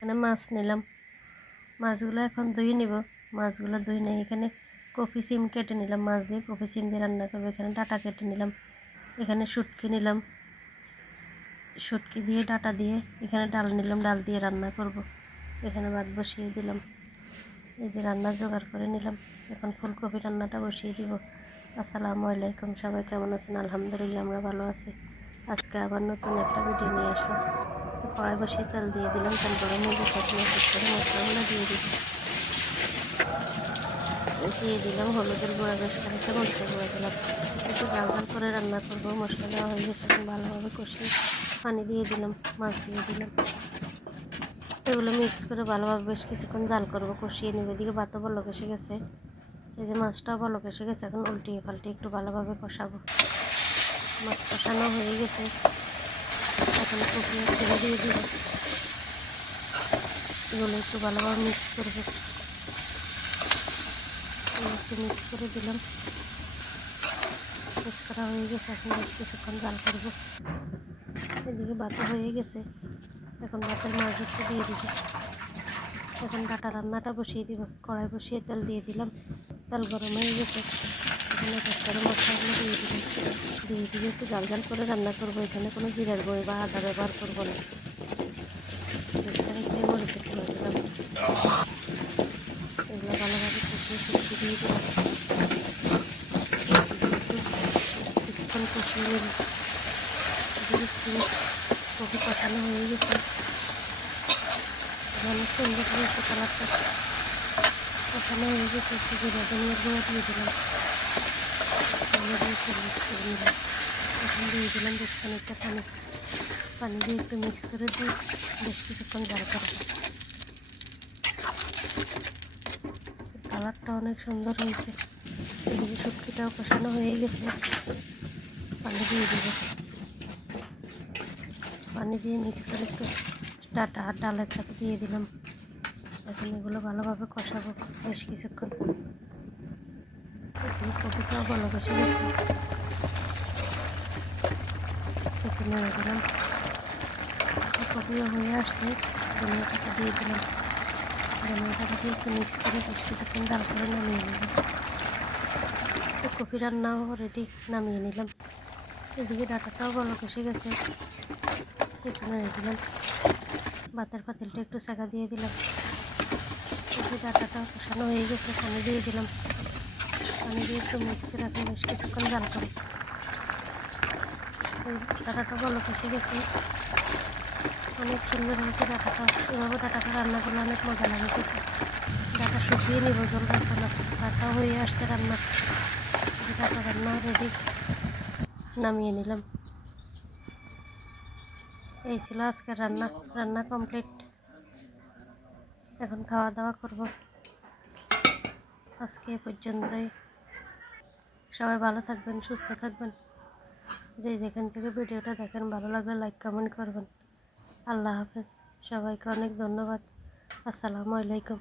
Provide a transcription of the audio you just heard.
এখানে মাছ নিলাম, মাছগুলো এখন ধুয়ে নিব। মাছগুলো ধুয়ে নিয়ে এখানে কপি সিম কেটে নিলাম, মাছ দিয়ে কপি সিম দিয়ে রান্না করবো। এখানে ডাটা কেটে নিলাম, এখানে শুটকি নিলাম, শুটকি দিয়ে ডাটা দিয়ে এখানে ডাল নিলাম, ডাল দিয়ে রান্না করব। এখানে ভাত বসিয়ে দিলাম, এই যে রান্নার জোগাড় করে নিলাম। এখন ফুলকপি রান্নাটা বসিয়ে দিব। আসসালামু আলাইকুম, সবাই কেমন আছেন? আলহামদুলিল্লাহ আমরা ভালো আছি। আজকে আবার নতুন একটা ভিডিও নিয়ে আসলাম। কড়াই বসিয়ে তেল দিয়ে দিলাম, তেল গরম হয়ে গেছে। এখন এক করে মশলাগুলো দিয়ে দিলাম হলুদের গুঁড়া, বেশ খানিকটা মরিচের গুঁড়া দিলাম। একটু ঝাল ঝাল করে রান্না করবো। মশলা দেওয়া হয়ে গেছে, এখন ভালোভাবে কষিয়ে পানি দিয়ে দিলাম, মাছ দিয়ে দিলাম। এগুলো মিক্স করে ভালোভাবে বেশ কিছুক্ষণ জাল করবো, কষিয়ে নেবে। এদিকে ভাতও বলক এসে গেছে, এই যে মাছটাও বলক এসে গেছে। এখন উল্টিয়ে পাল্টে একটু ভালোভাবে কষাবো। মাছ কষানো হয়ে গেছে, এখন কপি ছেড়ে দিয়ে দিব। এগুলো একটু ভালোভাবে মিক্স করবো, একটু মিক্স করে দিলাম। মিক্স করা হয়ে গেছে, এখন বেশ কিছুক্ষণ জাল করবো। এদিকে ভাতও হয়ে গেছে, এখন ভাতের মাছ একটু দিয়ে দিব। এখন ডাটা রান্নাটা বসিয়ে দিব। কড়াই বসিয়ে তেল দিয়ে দিলাম, তেল গরম হয়ে গেছে। এখন এক এক করে মশলাগুলো দিয়ে একটু জাল জাল করে রান্না করবো। এখানে কোনো জিরার গুঁড়ি বা আদা ব্যবহার করবো না। বেশ খানিকটাই মরিচের গুঁড়ো দিলাম। এগুলো ভালোভাবে কষিয়ে শুটকি দিয়ে দিলাম, একটু কিছুক্ষণ কষিয়ে নেব। কপি কষানো হয়ে গেছে, অনেক সুন্দর হয়েছে কালারটা। কষানো হয়ে গেছে, একটু জিরা ধনিয়ার গুঁড়া দিয়ে দিলাম, একটু মিক্স করে নিলাম। এখন দিয়ে দিলাম বেশ খানিকটা পানি, পানি দিয়ে একটু মিক্স করে দিয়ে বেশ কিছুক্ষণ জাল করব। কালারটা অনেক সুন্দর হয়েছে। এদিকে শুটকিটাও কষানো হয়ে গেছে, পানি দিয়ে দেবো। পানি দিয়ে মিক্স করে একটু ডাটা আর ডাল একসাথে দিয়ে দিলাম। এখন এগুলো ভালোভাবে কষাবো বেশ কিছুক্ষণ। কপিটাও ভালো কষে গেছে, একটু নেড়ে দিলাম। কপিও হয়ে আসছে, ধনিয়া পাতা দিয়ে দিলাম। ধনিয়া পাতা দিয়ে একটু মিক্স করে বেশ কিছুক্ষণ ডাল করে নামিয়ে নিলাম। কপি রান্নাও রেডি, নামিয়ে নিলাম। এদিকে ডাটাটাও ভালো কষে গেছে, একটু নেড়ে দিলাম। ভাতের পাতিলটা একটু সেঁকা দিয়ে দিলাম। এদিকে ডাটাটাও কষানো হয়ে গেছে, পানি দিয়ে দিলাম। পানি দিয়ে একটু মিক্স করে এখন বেশ কিছুক্ষণ জাল করব। ডাটাটা ভালো কষে গেছে, অনেক সুন্দর হয়েছে ডাটাটা। এভাবে ডাটাটা রান্না করলে অনেক মজা লাগে খেতে। ডাটা শুকিয়ে নিব, জল রাখবো না। ডাটাও হয়ে আসছে রান্না, ডাটা রান্না রেডি, নামিয়ে নিলাম। এই ছিল আজকের রান্না, রান্না কমপ্লিট। এখন খাওয়া দাওয়া করব। আজকে এ পর্যন্তই। সবাই ভালো থাকবেন, সুস্থ থাকবেন। যে যেখান থেকে ভিডিওটা দেখেন, ভালো লাগলে লাইক কমেন্ট করবেন। আল্লাহ হাফেজ, সবাইকে অনেক ধন্যবাদ। আসসালামু আলাইকুম।